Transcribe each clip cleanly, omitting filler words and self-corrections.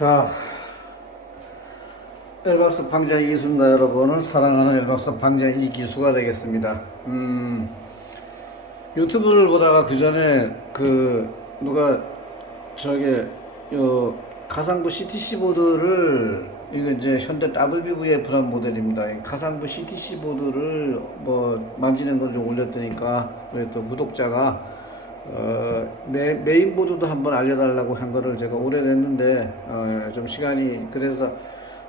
자, 엘박스 방장 이기수입니다. 여러분을 사랑하는 엘박스 방장 이기수가 되겠습니다. 유튜브를 보다가 그 전에 누가 저게 요 가상부 CTC 보드를, 이거 이제 현대 WVF란 모델입니다. 이 가상부 CTC 보드를 뭐 만지는 걸 좀 올렸더니까 왜 또 구독자가 메인보드도 한번 알려달라고 한 거를 제가 오래됐는데 좀 시간이 그래서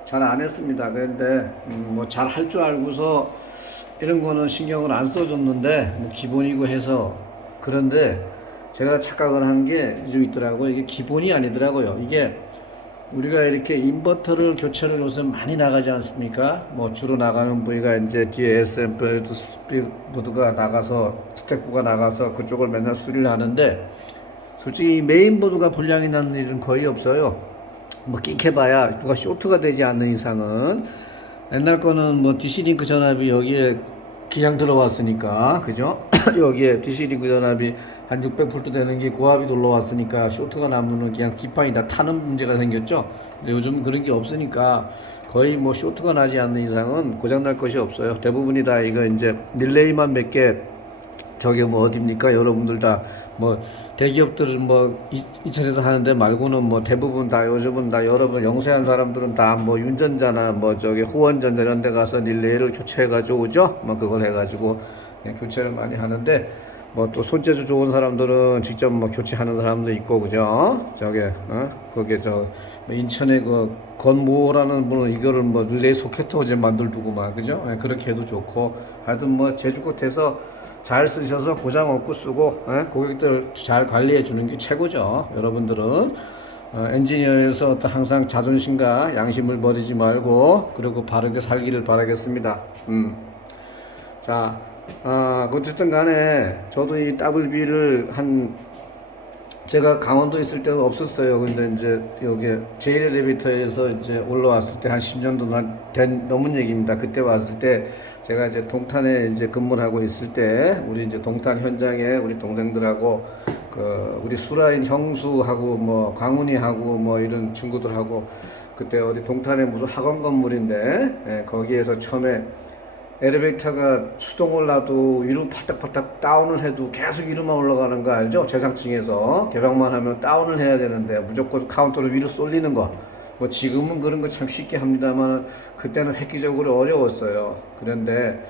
잘 안 했습니다. 그런데 뭐 잘 할 줄 알고서 이런 거는 신경을 안 써줬는데 뭐 기본이고 해서. 그런데 제가 착각을 한 게 좀 있더라고요. 이게 기본이 아니더라고요. 이게 우리가 이렇게 인버터를 교체를 요즘 많이 나가지 않습니까? 뭐 주로 나가는 부위가 이제 뒤에 SM보드가 나가서 스택보가 나가서 그쪽을 맨날 수리를 하는데, 솔직히 메인보드가 불량이 나는 일은 거의 없어요. 뭐 끽해봐야 누가 쇼트가 되지 않는 이상은. 옛날 거는 뭐 DC링크 전압이 여기에 그냥 들어왔으니까, 그죠? 여기에 DC링크 전압이 한 600V 되는 게 고압이 올라왔으니까 쇼트가 나면은 그냥 기판이 다 타는 문제가 생겼죠. 근데 요즘 그런 게 없으니까 거의 뭐 쇼트가 나지 않는 이상은 고장 날 것이 없어요. 대부분이 다 이거 이제 릴레이만 몇 개, 저게 뭐 어딥니까? 여러분들 다 뭐 대기업들은 뭐 이천에서 하는데 말고는 뭐 대부분 다 요즘은 다 여러분 영세한 사람들은 다 뭐 윤전자나 뭐 저기 호원전자 이런 데 가서 릴레이를 교체해가지고 오죠. 뭐 그걸 해가지고 교체를 많이 하는데, 뭐 또 손재주 좋은 사람들은 직접 뭐 교체하는 사람도 있고, 그죠? 저게 거기에 저 인천에 그 건모라는 분은 이거를 뭐 릴레이 소켓 어제 만들두고만, 그죠? 그렇게 해도 좋고. 하여튼 뭐 제주 끝에서 잘 쓰셔서 고장 없고 쓰고 고객들 잘 관리해 주는 게 최고죠. 여러분들은 엔지니어에서 항상 자존심과 양심을 버리지 말고, 그리고 바르게 살기를 바라겠습니다. 자, 어쨌든 간에 저도 이 WB를 제가 강원도 있을 때는 없었어요. 근데 이제 여기 제일 엘리베이터에서 이제 올라왔을 때 한 10년도 된 넘은 얘기입니다. 그때 왔을 때 제가 이제 동탄에 이제 근무를 하고 있을 때, 우리 이제 동탄 현장에 우리 동생들하고 우리 수라인 형수하고 뭐 강훈이하고 뭐 이런 친구들하고, 그때 어디 동탄에 무슨 학원 건물인데 거기에서 처음에 엘리베이터가 수동을 놔도 위로 파닥파닥 다운을 해도 계속 위로만 올라가는 거 알죠? 최상층에서 개방만 하면 다운을 해야 되는데 무조건 카운터를 위로 쏠리는 거. 뭐 지금은 그런 거 참 쉽게 합니다만 그때는 획기적으로 어려웠어요. 그런데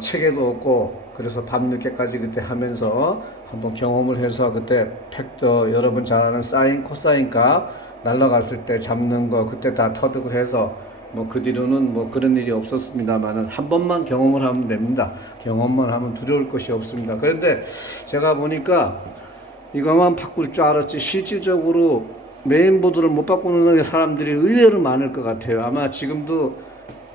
체계도 없고, 그래서 밤늦게까지 그때 하면서 한번 경험을 해서, 그때 팩터 여러분 잘 아는 사인 코사인 값 날라갔을 때 잡는 거 그때 다 터득을 해서, 뭐 그 뒤로는 뭐 그런 일이 없었습니다만은 한 번만 경험을 하면 됩니다. 경험만 하면 두려울 것이 없습니다. 그런데 제가 보니까 이것만 바꿀 줄 알았지 실질적으로 메인보드를 못 바꾸는 사람들이 의외로 많을 것 같아요. 아마 지금도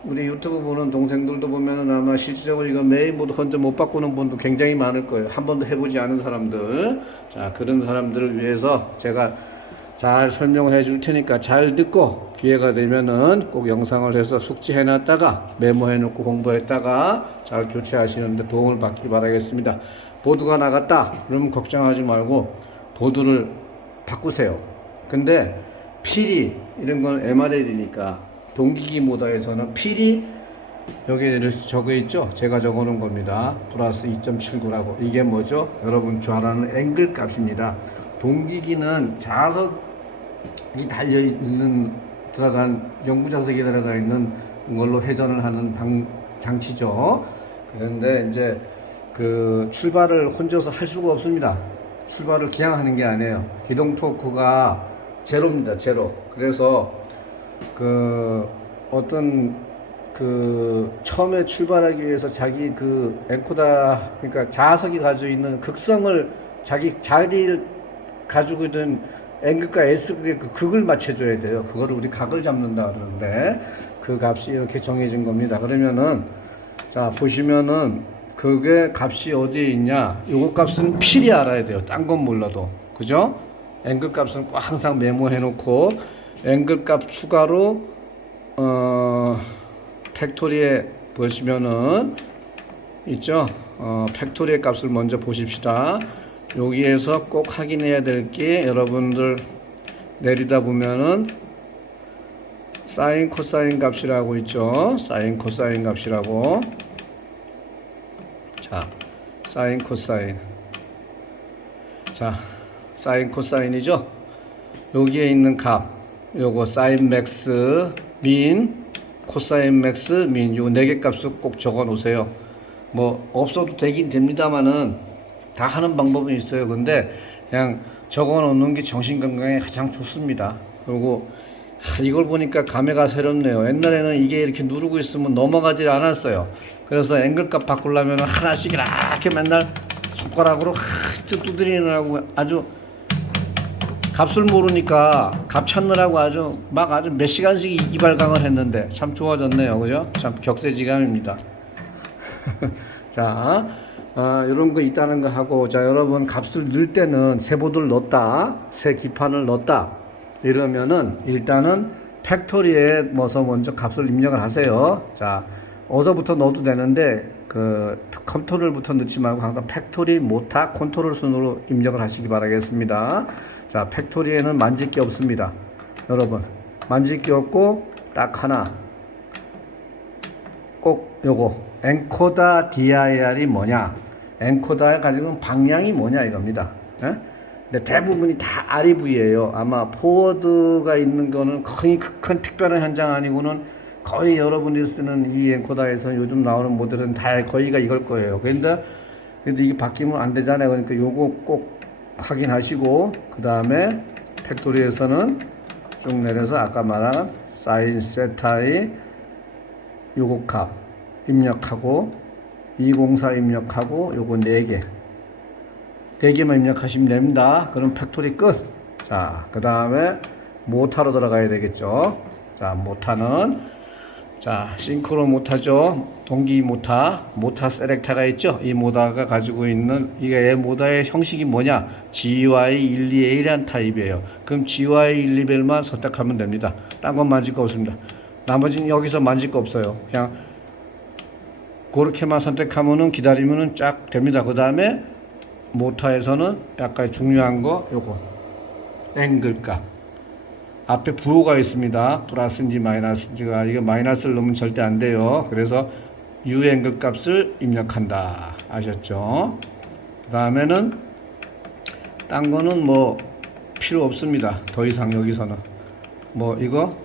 우리 유튜브 보는 동생들도 보면은 아마 실질적으로 이거 메인보드 혼자 못 바꾸는 분도 굉장히 많을 거예요. 한 번도 해보지 않은 사람들. 자, 그런 사람들을 위해서 제가 잘 설명해 줄 테니까 잘 듣고, 기회가 되면은 꼭 영상을 해서 숙지해 놨다가 메모해 놓고 공부했다가 잘 교체하시는데 도움을 받길 바라겠습니다. 보드가 나갔다 그러면 걱정하지 말고 보드를 바꾸세요. 근데 필이 이런 건 MRL이니까 동기기 모드에서는 필이 여기 적어 있죠? 제가 적어 놓은 겁니다. 플러스 2.79라고. 이게 뭐죠? 여러분 잘 아는 앵글 값입니다. 동기기는 자석이 달려있는, 들어간, 영구자석이 들어가 있는 걸로 회전을 하는 장치죠. 그런데 이제 출발을 혼자서 할 수가 없습니다. 출발을 그냥 하는 게 아니에요. 기동 토크가 제로입니다. 제로. 그래서 처음에 출발하기 위해서 자기 엔코다, 그러니까 자석이 가지고 있는 극성을 자리를 가지고 있는 N극과 S극의 극을 맞춰줘야 돼요. 그거를 우리 각을 잡는다 그러는데, 그 값이 이렇게 정해진 겁니다. 그러면은, 자, 보시면은, 그게 값이 어디에 있냐? 요거 값은 필히 알아야 돼요. 딴 건 몰라도. 그죠? N극 값은 꼭 항상 메모해 놓고, N극 값 추가로, 팩토리에 보시면은, 있죠? 팩토리의 값을 먼저 보십시다. 여기에서 꼭 확인해야 될 게, 여러분들 내리다 보면은 사인 코사인 값이라고 있죠. 사인 코사인 값이라고. 자, 사인 코사인. 자, 사인 코사인이죠. 여기에 있는 값, 요거 사인 맥스 민, 코사인 맥스 민, 요 네 개 값을 꼭 적어 놓으세요. 뭐 없어도 되긴 됩니다만은 다 하는 방법은 있어요. 근데 그냥 적어 놓는 게 정신 건강에 가장 좋습니다. 그리고 이걸 보니까 감회가 새롭네요. 옛날에는 이게 이렇게 누르고 있으면 넘어가지 않았어요. 그래서 앵글값 바꾸려면 하나씩 이렇게 맨날 손가락으로 두드리느라고 아주 값을 모르니까 값 찾느라고 아주 몇 시간씩 이발강을 했는데 참 좋아졌네요. 그죠? 참 격세지감입니다. 자, 이런 거 있다는 거 하고, 자, 여러분 값을 넣을 때는 세보드를 넣었다, 세 기판을 넣었다 이러면은 일단은 팩토리에 먼저 값을 입력을 하세요. 자, 어서부터 넣어도 되는데 그 컨트롤부터 넣지 말고 항상 팩토리 모타 컨트롤 순으로 입력을 하시기 바라겠습니다. 자, 팩토리에는 만질 게 없습니다. 여러분 만질 게 없고 딱 하나 꼭 요거 엔코다 DIR이 뭐냐, 엔코다에 가지고 방향이 뭐냐 이겁니다. 에? 근데 대부분이 다 REV예요. 아마 포워드가 있는 거는 거의 큰 특별한 현장 아니고는 거의 여러분이 쓰는 이 엔코다에서 요즘 나오는 모델은 다 거의가 이걸 거예요. 그런데 그래도 이게 바뀌면 안 되잖아요. 그러니까 요거 꼭 확인하시고, 그 다음에 팩토리에서는 쭉 내려서 아까 말한 사인 세타의 요거 값 입력하고 204 입력하고 요거 4개 4개만 입력하시면 됩니다. 그럼 팩토리 끝. 자, 그 다음에 모타로 들어가야 되겠죠. 자, 모타는 자, 싱크로 모타죠. 동기 모타, 모타 셀렉터가 있죠. 이 모타가 가지고 있는 이게 모타의 형식이 뭐냐? GY12A라는 타입이에요. 그럼 GY12A만 선택하면 됩니다. 딴 건 만질 거 없습니다. 나머지는 여기서 만질 거 없어요. 그냥 그렇게만 선택하면은 기다리면은 쫙 됩니다. 그 다음에 모타에서는 약간 중요한 거 요거 앵글 값 앞에 부호가 있습니다. 플러스인지 마이너스인지가, 이게 마이너스를 넣으면 절대 안 돼요. 그래서 U 앵글 값을 입력한다. 아셨죠? 그 다음에는 딴 거는 뭐 필요 없습니다. 더 이상 여기서는 뭐 이거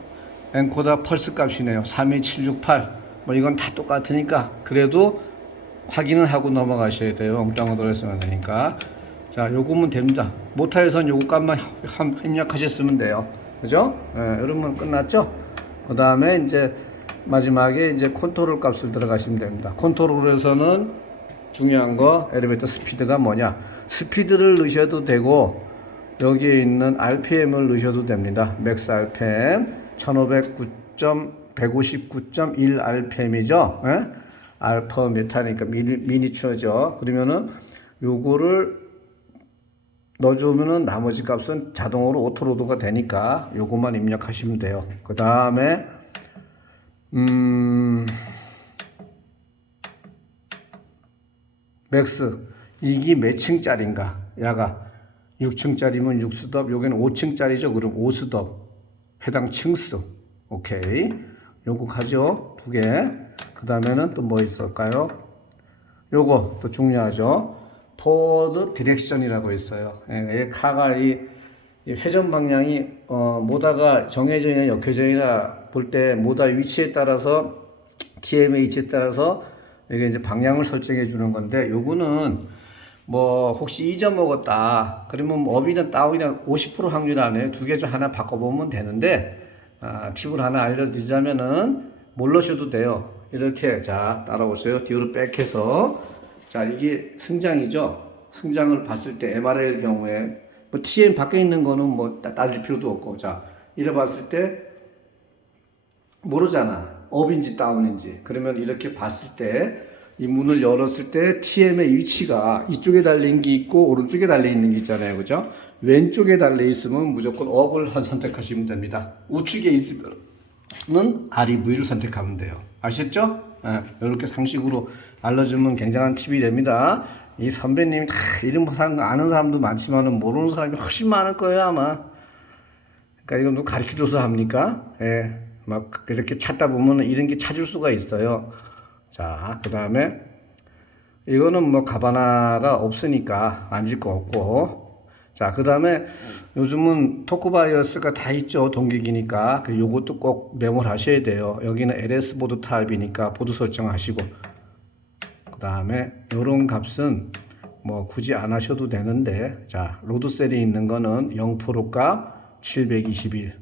엔코다 펄스 값이네요. 32768 뭐 이건 다 똑같으니까 그래도 확인을 하고 넘어가셔야 돼요. 엉뚱한 거 들어있으면 되니까. 자, 요거면 됩니다. 모타에선 요거 값만 입력하셨으면 돼요. 그죠? 예, 이러면 끝났죠? 그 다음에 이제 마지막에 이제 컨트롤 값을 들어가시면 됩니다. 컨트롤에서는 중요한 거 엘리베이터 스피드가 뭐냐? 스피드를 넣으셔도 되고 여기에 있는 RPM을 넣으셔도 됩니다. 맥스 RPM 1509.159.1 RPM이죠. 예? 알파 메타니까 미니처죠. 그러면은 요거를 넣어주면은 나머지 값은 자동으로 오토로드가 되니까 요것만 입력하시면 돼요. 그 다음에 맥스 이게 몇 층짜리인가? 야가 6층짜리면 6수덥, 여기는 5층짜리죠. 그럼 5수덥 해당 층수. 오케이, 요거 가죠. 2개. 그 다음에는 또 뭐 있을까요? 요거 또 중요하죠. 포워드 디렉션이라고 있어요. 예, 카가 이 회전 방향이 모다가 정해져 있는 역회전이나 볼 때 모다 위치에 따라서 TM의 위치에 따라서 이게 이제 방향을 설정해 주는 건데, 요거는 뭐 혹시 잊어먹었다 그러면 뭐 업이나 다운이나 50% 확률 안에 2개 중 하나 바꿔보면 되는데, 팁을 하나 알려드리자면은 몰라셔도 돼요. 이렇게 자 따라오세요. 뒤로 백해서 자, 이게 승장이죠. 승장을 봤을 때 MRL 경우에 뭐 TM 밖에 있는 거는 뭐 따질 필요도 없고, 자 이래 봤을 때 모르잖아, 업인지 다운인지. 그러면 이렇게 봤을 때 이 문을 열었을 때 TM의 위치가 이쪽에 달린 게 있고 오른쪽에 달려 있는 게 있잖아요. 그죠? 왼쪽에 달려 있으면 무조건 업을 선택하시면 됩니다. 우측에 있으면은 REV를 선택하면 돼요. 아셨죠? 네, 이렇게 상식으로 알려주면 굉장한 팁이 됩니다. 이 선배님이 다 이름 아는 사람도 많지만 모르는 사람이 훨씬 많을 거예요, 아마. 그러니까 이건 누가 가르쳐줘서 합니까? 예. 막 이렇게 찾다 보면 이런 게 찾을 수가 있어요. 자, 그 다음에 이거는 뭐 가바나가 없으니까 앉을 거 없고. 자, 그 다음에 요즘은 토크바이어스가 다 있죠. 동기기니까. 요것도 꼭 메모를 하셔야 돼요. 여기는 LS 보드 타입이니까 보드 설정하시고. 그 다음에 요런 값은 뭐 굳이 안 하셔도 되는데, 자, 로드셀이 있는 거는 0% 값 721.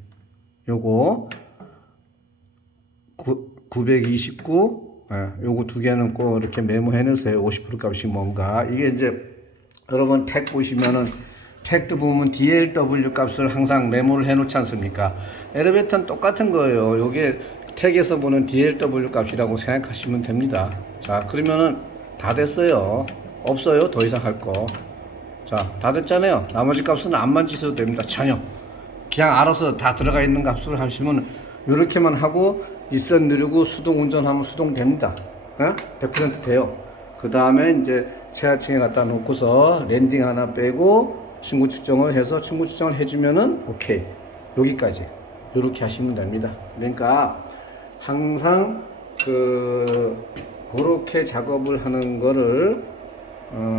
요거 929. 요거 두 개는 꼭 이렇게 메모해 놓으세요. 50% 값이 뭔가. 이게 이제 여러분 택 보시면은 택도 보면 DLW 값을 항상 메모를 해 놓지 않습니까? 엘리베이터는 똑같은 거예요. 요게 택에서 보는 DLW 값이라고 생각하시면 됩니다. 자, 그러면은 다 됐어요. 없어요. 더 이상 할 거. 자, 다 됐잖아요. 나머지 값은 안 만지셔도 됩니다. 전혀. 그냥 알아서 다 들어가 있는 값을 하시면 이렇게만 하고 일선 누르고 수동 운전하면 수동 됩니다. 100% 돼요. 그 다음에 이제 최하층에 갖다 놓고서 랜딩 하나 빼고 친구 측정을 해서 친구 측정을 해주면은 오케이. 여기까지. 이렇게 하시면 됩니다. 그러니까 항상 그렇게 작업을 하는 거를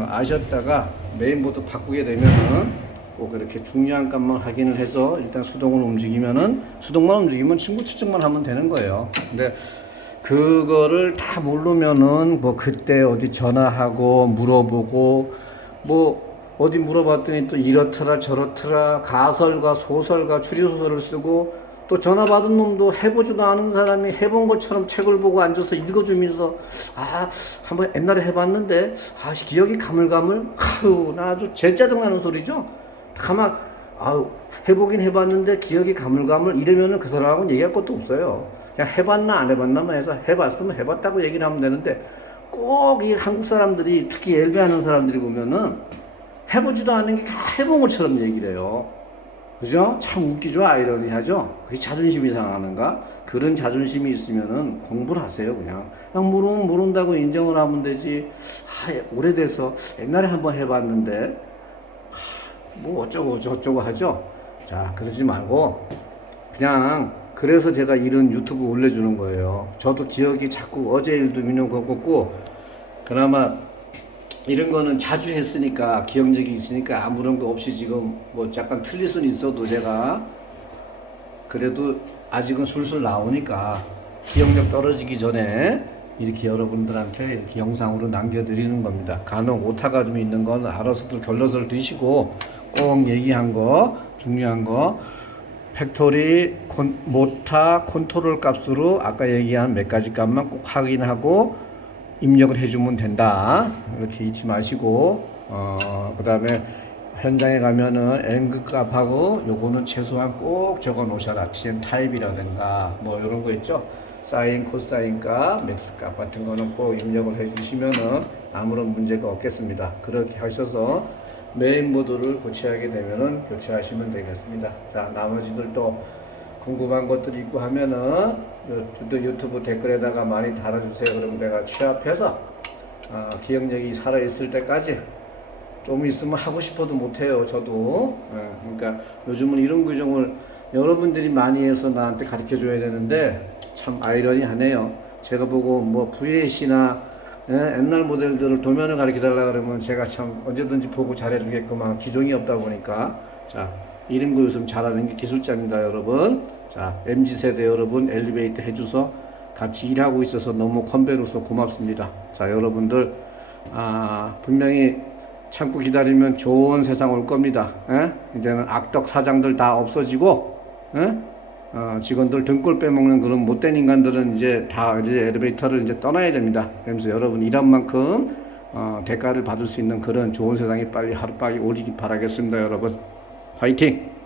아셨다가 메인보드 바꾸게 되면은 꼭 이렇게 중요한 값만 확인을 해서 일단 수동을 움직이면은 수동만 움직이면 친구 측정만 하면 되는 거예요. 근데 그거를 다 모르면은 뭐 그때 어디 전화하고 물어보고 뭐 어디 물어봤더니 또 이렇더라 저렇더라 가설과 소설과 추리소설을 쓰고 또 전화 받은 놈도 해보지도 않은 사람이 해본 것처럼 책을 보고 앉아서 읽어주면서 한번 옛날에 해봤는데 기억이 가물가물 나 아주 제일 짜증나는 소리죠. 가만 해보긴 해봤는데 기억이 가물가물 이러면은 그 사람하고는 얘기할 것도 없어요. 그냥 해봤나 안 해봤나만 해서 해봤으면 해봤다고 얘기를 하면 되는데 꼭 이 한국 사람들이 특히 엘베하는 사람들이 보면은 해보지도 않은 게 해본 것처럼 얘기를 해요. 그죠? 참 웃기죠? 아이러니하죠? 그게 자존심이 상하는가? 그런 자존심이 있으면은 공부를 하세요, 그냥. 모르면 모른다고 인정을 하면 되지. 오래돼서 옛날에 한번 해봤는데, 뭐 어쩌고 저쩌고 하죠? 자, 그러지 말고, 그냥, 그래서 제가 이런 유튜브 올려주는 거예요. 저도 기억이 자꾸 어제 일도 미는 것 같고, 그나마 이런 거는 자주 했으니까 기억력이 있으니까 아무런 거 없이 지금 뭐 약간 틀릴 수는 있어도 제가 그래도 아직은 술술 나오니까 기억력 떨어지기 전에 이렇게 여러분들한테 이렇게 영상으로 남겨드리는 겁니다. 간혹 오타가 좀 있는 건 알아서들 결론을 드시고 꼭 얘기한 거 중요한 거 팩토리 모타 컨트롤 값으로 아까 얘기한 몇 가지 값만 꼭 확인하고 입력을 해주면 된다. 이렇게 잊지 마시고, 그 다음에 현장에 가면은 N급 값하고 요거는 최소한 꼭 적어 놓으셔라. TM 타입이라든가, 뭐 이런 거 있죠. 사인, 코사인 값, 맥스 값 같은 거는 꼭 입력을 해주시면은 아무런 문제가 없겠습니다. 그렇게 하셔서 메인보드를 교체하게 되면은 교체하시면 되겠습니다. 자, 나머지들 또 궁금한 것들이 있고 하면은 유튜브 댓글에다가 많이 달아주세요. 그럼 내가 취합해서 기억력이 살아있을 때까지 좀 있으면 하고 싶어도 못해요. 저도. 그러니까 요즘은 이런 규정을 여러분들이 많이 해서 나한테 가르쳐 줘야 되는데 참 아이러니하네요. 제가 보고 뭐 VAC나 옛날 모델들을 도면을 가르쳐 달라 그러면 제가 참 언제든지 보고 잘해 주겠구만. 기종이 없다 보니까. 자, 이런 거 요즘 잘하는 게 기술자입니다, 여러분. 자, MZ세대 여러분 엘리베이터 해줘서 같이 일하고 있어서 너무 컨베로서 고맙습니다. 자, 여러분들 분명히 참고 기다리면 좋은 세상 올 겁니다. 이제는 악덕 사장들 다 없어지고 직원들 등골 빼먹는 그런 못된 인간들은 이제 다 이제 엘리베이터를 이제 떠나야 됩니다. 그러면서 여러분 일한 만큼 대가를 받을 수 있는 그런 좋은 세상이 빨리 하루빨리 오기를 바라겠습니다, 여러분. 화이팅!